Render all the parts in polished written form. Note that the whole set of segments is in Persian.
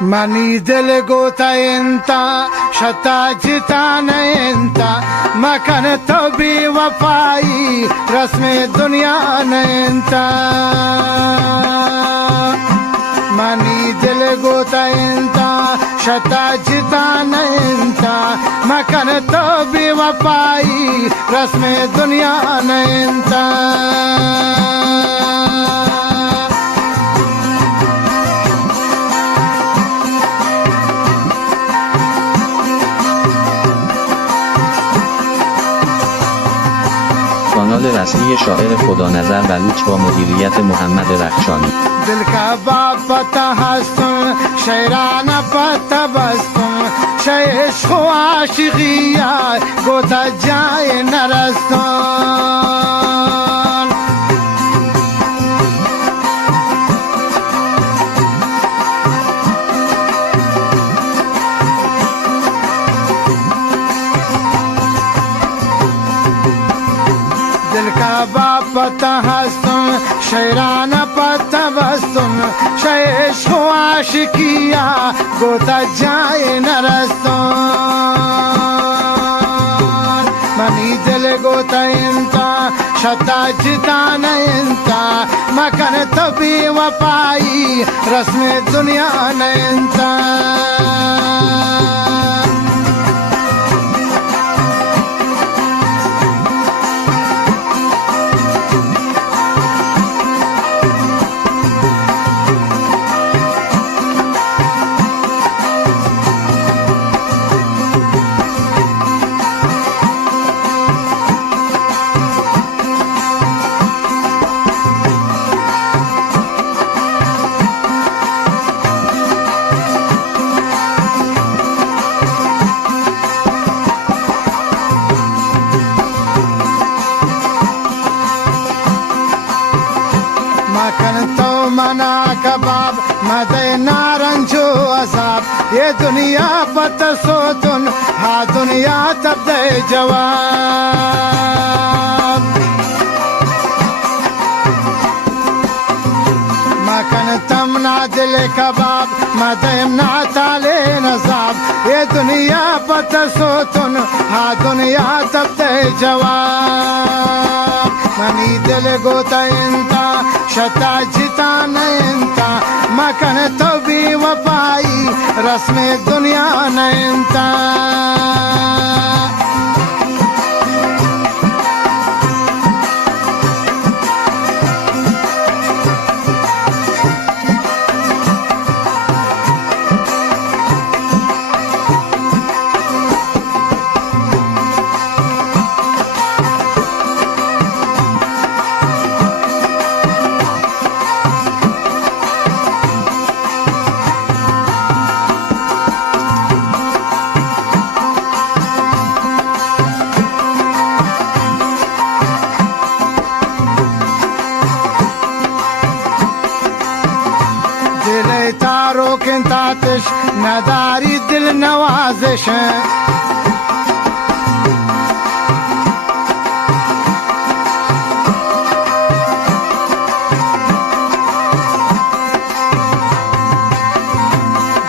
منی دل گوتا انتا شتا جتا نینتا مکن تو بی وفایی رسم دنیا نینتا منی دل گوتا انتا شتا جتا نینتا مکن تو بی وفایی رسم دنیا نینتا کانال رسمی شاعر خدانظر بلوچ با مدیریت محمد رخشانی. دل کا باب پتا هستم شیرانه پتا بستم عشق و عاشقی گوتا جای نرستان دل کا باب پتا هستم شیرانه پتا بستم عشق و عاشقی گوتا جای نرستان منی دل گوتا انتا شتا جتا نینتا مکن تو بی وفایی رسم دنیا نینتا مکن تو منا کباب مدے نارنجو عذاب یہ دنیا پت سوتن ہا دنیا تب دے جواب مکن تم نا دل کباب مدے نا تالے نزاب یہ دنیا پت سوتن ہا دنیا تب دے جواب منی دل گوتا انتا شتا جتا نینتا مکن تو بی وفایی رسم دنیا نینتا تارو کنتاتش نداری دل نوازش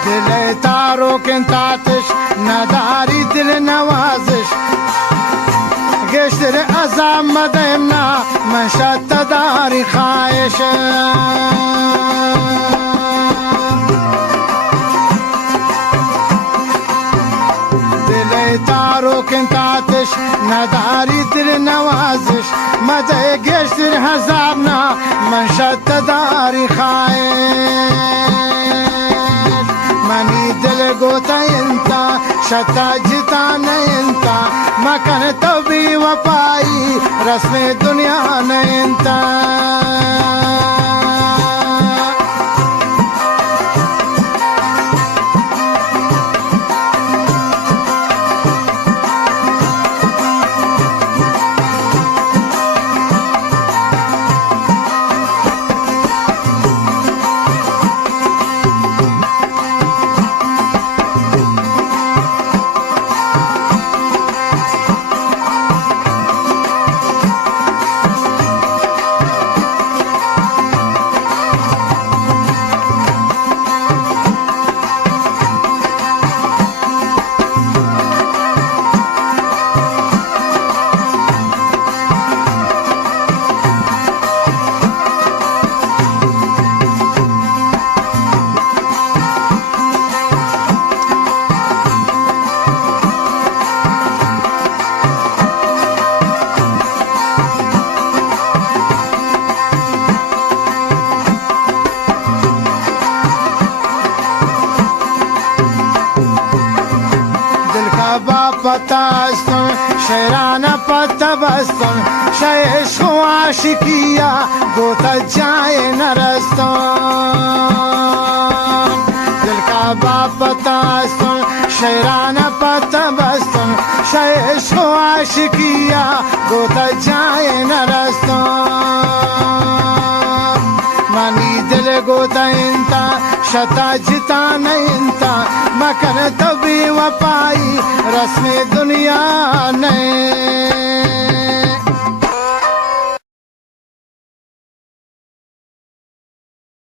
دل تارو کنتاتش نداری دل نوازش گشتر ازام مدمنا من شد داری خواهش تارو کنتاتش نداری دل نوازش مزه گشتر حسابنا من شد داری خواهش منی دل گوتا انتا شتا جتا نینتا مکن تو بی وفایی رسم دنیا نینتا पतास्तुन शेराना पतबस्तुन शेष को आशिकिया गोता जाए नरस्तुन दिल का बापतास्तुन शेराना पतबस्तुन शेष को आशिकिया गोता जाए नरस्तुन मनी दिल गोता इंता शता जिता नहीं मकन तभी वपाई रस्म दुनिया नहीं